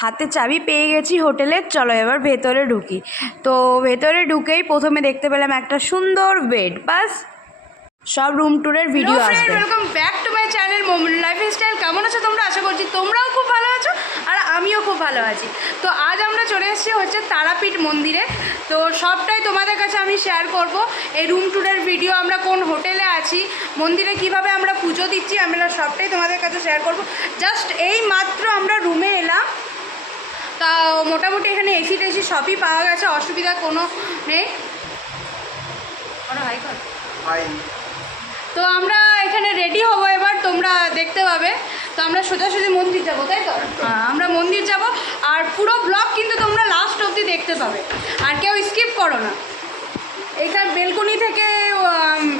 হাতে চাবি পেয়ে গেছি হোটেলের চলো এবার ভেতরে ঢুকি। তো ভেতরে ঢুকেই প্রথমে দেখতে পেলাম একটা সুন্দর বেড বাস। সব রুম ট্যুরের ভিডিও আসবে। Welcome back to my channel moment life style কেমন আছো তোমরা? আশা করছি তোমরাও খুব ভালো আছো আর আমিও খুব ভালো আছি। তো আজ আমরা চলে এসেছি হচ্ছে তারাপীঠ মন্দিরে। তো সবটাই তোমাদের কাছে আমি শেয়ার করব। এই রুম ট্যুরের ভিডিও আমরা কোন হোটেলে আছি মন্দিরে কীভাবে আমরা পুজো দিচ্ছি আমরা সবটাই তোমাদের কাছে শেয়ার করব। জাস্ট এই মাত্র আমরা রুমে এলাম। তা মোটামুটি এখানে এসি টেসি সবই পাওয়া গেছে অসুবিধা কোনো নেই। তো আমরা এখানে রেডি হব এবার তোমরা দেখতে পাবে। তো আমরা সোজাসুজি মন্দির যাব তাই তো? হ্যাঁ আমরা মন্দির যাব আর পুরো ব্লগ কিন্তু তোমরা লাস্ট অবধি দেখতে পাবে। আর কেউ স্কিপ করো না। এখানে বেলকনি থেকে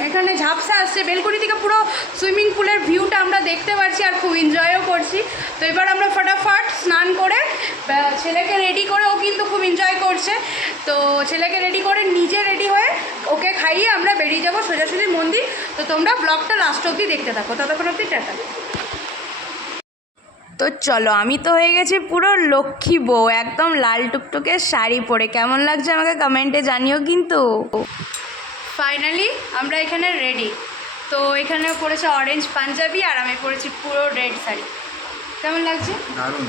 এখানে ঝাপসা আসছে। বেলকনি থেকে পুরো সুইমিং পুলের ভিউটা আমরা দেখতে পাচ্ছি আর খুব এনজয়ও করছি। তো এবার আমরা ফটাফট স্নান করে ছেলেকে রেডি করে ও কিন্তু খুব এনজয় করছে। তো ছেলেকে রেডি করে নিজে রেডি হয়ে ওকে খাইয়ে আমরা বেরিয়ে যাব সোজাসুজি মন্দির। তো তোমরা ব্লগটা লাস্ট অবধি দেখতে থাকো। ততক্ষণ অবধি টাটা। তো চলো আমি তো হয়ে গেছি পুরো লক্ষ্মী বউ একদম লাল টুকটুকে শাড়ি পরে। কেমন লাগছে আমাকে কমেন্টে জানিও কিন্তু। ফাইনালি আমরা এখানে রেডি তো এখানে পড়েছে অরেঞ্জ পাঞ্জাবি আর আমি পরেছি পুরো রেড শাড়ি। কেমন লাগছে? দারুণ।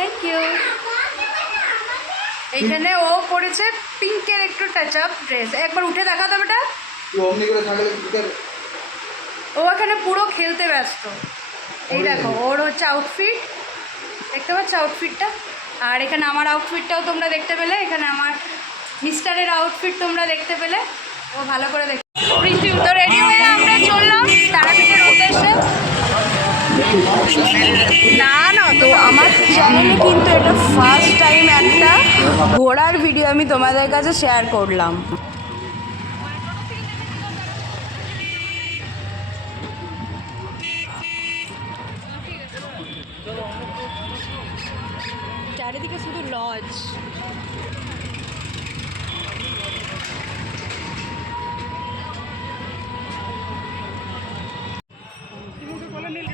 থ্যাংক ইউ এইখানে ও পরেছে পিঙ্কের একটু টাচ আপ ড্রেস একবার উঠে দেখা তো বেটা। ও এখানে পুরো খেলতে ব্যস্ত। এই দেখো ওর হচ্ছে আউটফিট দেখতে পাচ্ছ আউটফিটটা আর এখানে আমার আউটফিটটাও তোমরা দেখতে পেলে। এখানে আমার মিস্টারের আউটফিট তোমরা দেখতে পেলে। ও ভালো করে দেখ। তো রেডি হয়ে আমরা চললাম। চ্যানেলে কিন্তু এটা ফার্স্ট টাইম একটা ঘোড়ার ভিডিও আমি তোমাদের কাছে শেয়ার করলাম। চারিদিকে শুধু লজ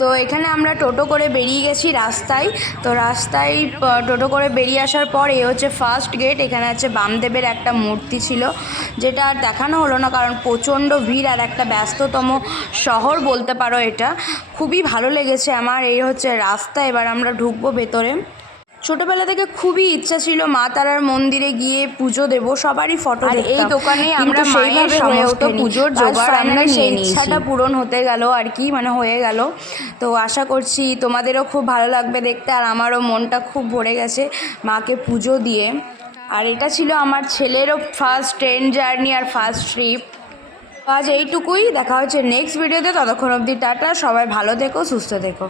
তো এখানে আমরা টোটো করে বেরিয়ে গেছি রাস্তায়। তো রাস্তায় টোটো করে বেরিয়ে আসার পর এ হচ্ছে ফার্স্ট গেট এখানে আছে বামদেবের একটা মূর্তি ছিল, যেটা আর দেখানো হলো না, কারণ প্রচণ্ড ভিড় আর একটা ব্যস্ততম শহর বলতে পারো এটা। খুবই ভালো লেগেছে আমার, এই হচ্ছে রাস্তা। এবার আমরা ঢুকবো ভেতরে। ছোটবেলা থেকে খুবই ইচ্ছা ছিল মা তারার মন্দিরে গিয়ে পুজো দেব সবারই ফটো আর এই কিন্তু আমরা হয়ে সমস্ত পুজোর জোগাড় আমরা সেই। ইচ্ছাটা পূরণ হতে গেল আর কি মানে হয়ে গেল। তো আশা করছি তোমাদেরও খুব ভালো লাগবে দেখতে আর আমারও মনটা খুব ভরে গেছে মাকে পুজো দিয়ে। আর এটা ছিল আমার ছেলেরও ফার্স্ট ট্রেন জার্নি আর ফার্স্ট ট্রিপ আজ এইটুকুই দেখা হচ্ছে নেক্সট ভিডিওতে ততক্ষণ অবধি টাটা সবাই ভালো থেকো সুস্থ থেকো।